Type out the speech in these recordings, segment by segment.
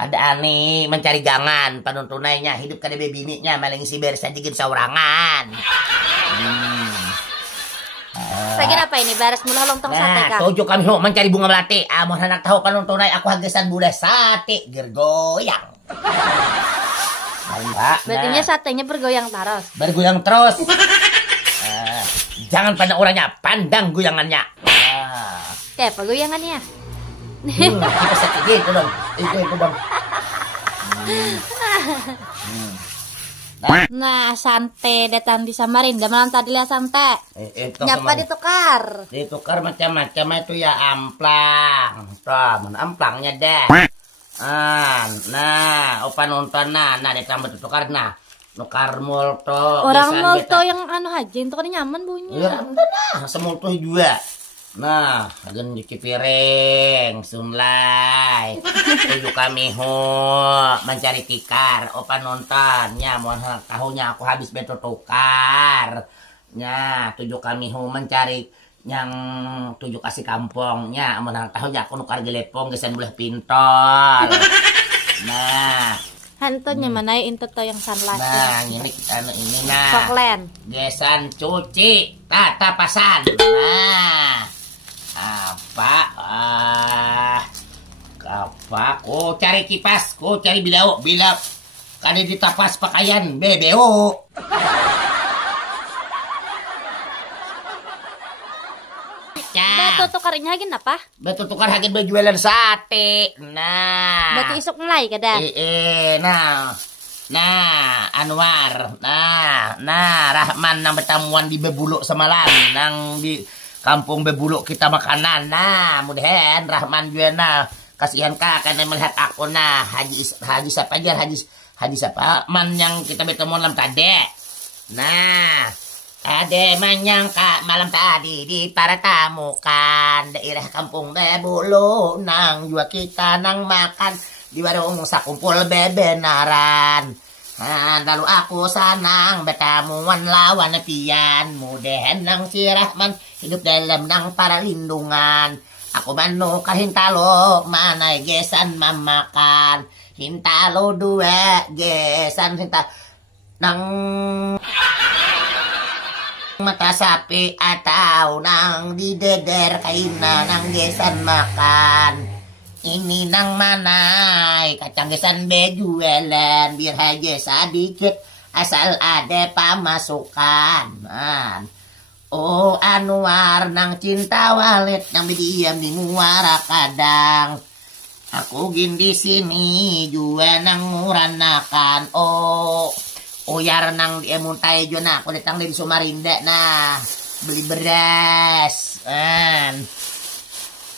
Ada aneh mencari gangan panuntunainya hidup kada bebininya maling si beres aja saurangan. Pengen apa ini beres mula lontong sate kak? Tujuh kami ho mencari bunga melati. Mau anak tahu panuntunai aku hagesan budak sate gergoyang. Berarti satenya bergoyang terus. Bergoyang terus. Jangan pandang orangnya, pandang goyangannya. Kayak apa goyangannya? Kita sakit gitu dong. Itu dong. Nah, sante datang di Samarinda malam tadi lihat sante. Nyapa ditukar? Ditukar macam-macam itu ya amplang. Tuh, amplangnya deh. Nah, opa nonton nah ditambah ditukar nah. Nukar multo. Orang multo yang anu haji itu kan nyaman bunyi. Ya, nah, semulto juga. Nah, agen cuci piring, sunlai. Tujuh kami ho mencari tikar. Opa nontonnya, mohon tahunya aku habis beto tukar. Nya, tujuh kami ho mencari yang tujuh kasih kampungnya. Mohon tahunya aku nukar gelepong gesan belah pintor. Nah, hantunya mana itu tuh yang sunlight. Nah, ini nah. Soklen. Gesan cuci, tata pasan. Nah. Apa? Ku cari kipas, ku cari bilau, kada ditapas pakaian bebeo. Betul tukarnya hagin apa? Betul tukar hagin berjualan sate. Nah. Betul isuk mulai kada. Nah, Anwar. Nah, Rahman nang bertamuan di Bebuluk semalam nang di kampung Bebuluk kita makanan. Nah, mudahan Rahman juga nah kasihan kakak melihat aku nah Haji siapa aja Haji siapa man yang kita bertemu malam tadi. Nah, ada menyangka malam tadi di para tamu kan daerah kampung Bebuluk nang juga kita nang makan di warung sakumpul bebenaran. Lalu aku sanang bertamuan lawan pian mudahan nang si Rahman hidup dalam nang para lindungan. Aku manukar hintalo manay gesan mamakan hintalo dua gesan hinta nang mata sapi atau nang dideder kaina nang gesan makan. Ini nang manay kacang gesan bejualan biar aja sedikit asal ada pemasukan. Oh Anwar nang cinta walet nang diam di muara kadang. Aku gin di sini juga nang muranakan. Oh yar nang diemuntai juga aku datang dari Samarinda nah beli beras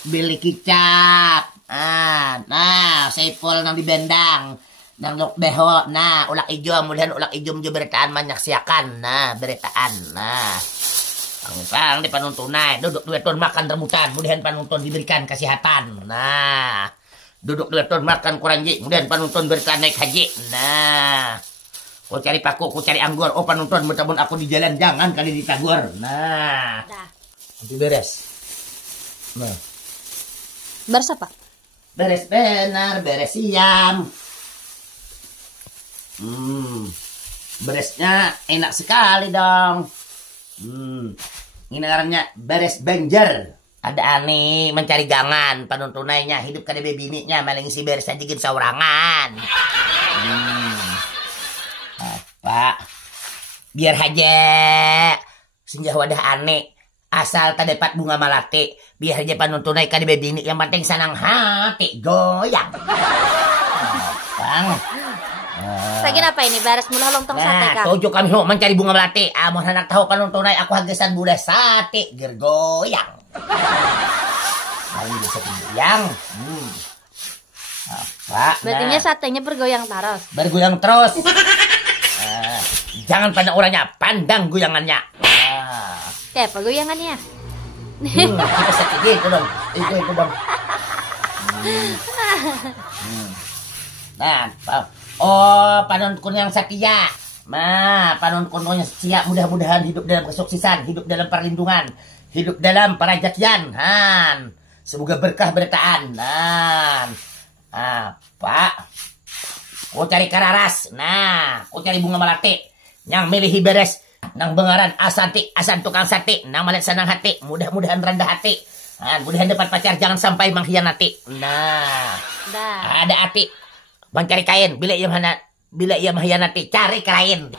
beli kicap. Nah, Saiful nang dibendang, nang lok beho, nah, ulak ijo, mudahan ulak ijo jo beritaan manyaksiakan, nah, beritaan, nah, pang di panuntunai, duduk dua ton makan rebutan, mudahan panuntun diberikan kesehatan, nah, duduk dua ton makan kurang jik, mudahan panuntun beritaan naik haji, nah, ku cari paku, ku cari anggur, oh panuntun bertabun aku di jalan, jangan kali ditagur, nah, nanti beres, nah, beres apa? Beres benar, beres siam. Beresnya enak sekali dong. Ini namanya beres banjer. Ada aneh mencari gangan panuntunainya hidup kada bebininya maling si beres aja saurangan. Apa? Biar aja senjah wadah aneh. Asal tak dapat bunga malate, biar aja panuntunai kada bebini yang penting sanang hati goyang. Pengen apa ini beres mula lontong sate kak? Tujuh kami ho mencari bunga melati. Mau anak tahu panuntunai aku hagesan budak sate gergoyang. Paling bisa goyang. Apa? Berarti satenya bergoyang terus. Bergoyang terus. Jangan pandang orangnya, pandang goyangannya. Kayak apa goyangannya? Kita sakit gitu dong. Itu dong. Nah, panunkun yang setia. Nah, panunkun yang setia mudah-mudahan hidup dalam kesuksesan, hidup dalam perlindungan, hidup dalam perajakian. Semoga berkah bertaan. Apa? Ku cari kararas. Nah, ku cari bunga melati. Yang milih beres. Nang bengaran asanti, asan tukang sate. Nang malet senang hati. Mudah-mudahan rendah hati. Nah, mudahan dapat pacar jangan sampai mengkhianati. Nah, ada hati. Bang cari kain. Bila ia mengkhianati, cari kain.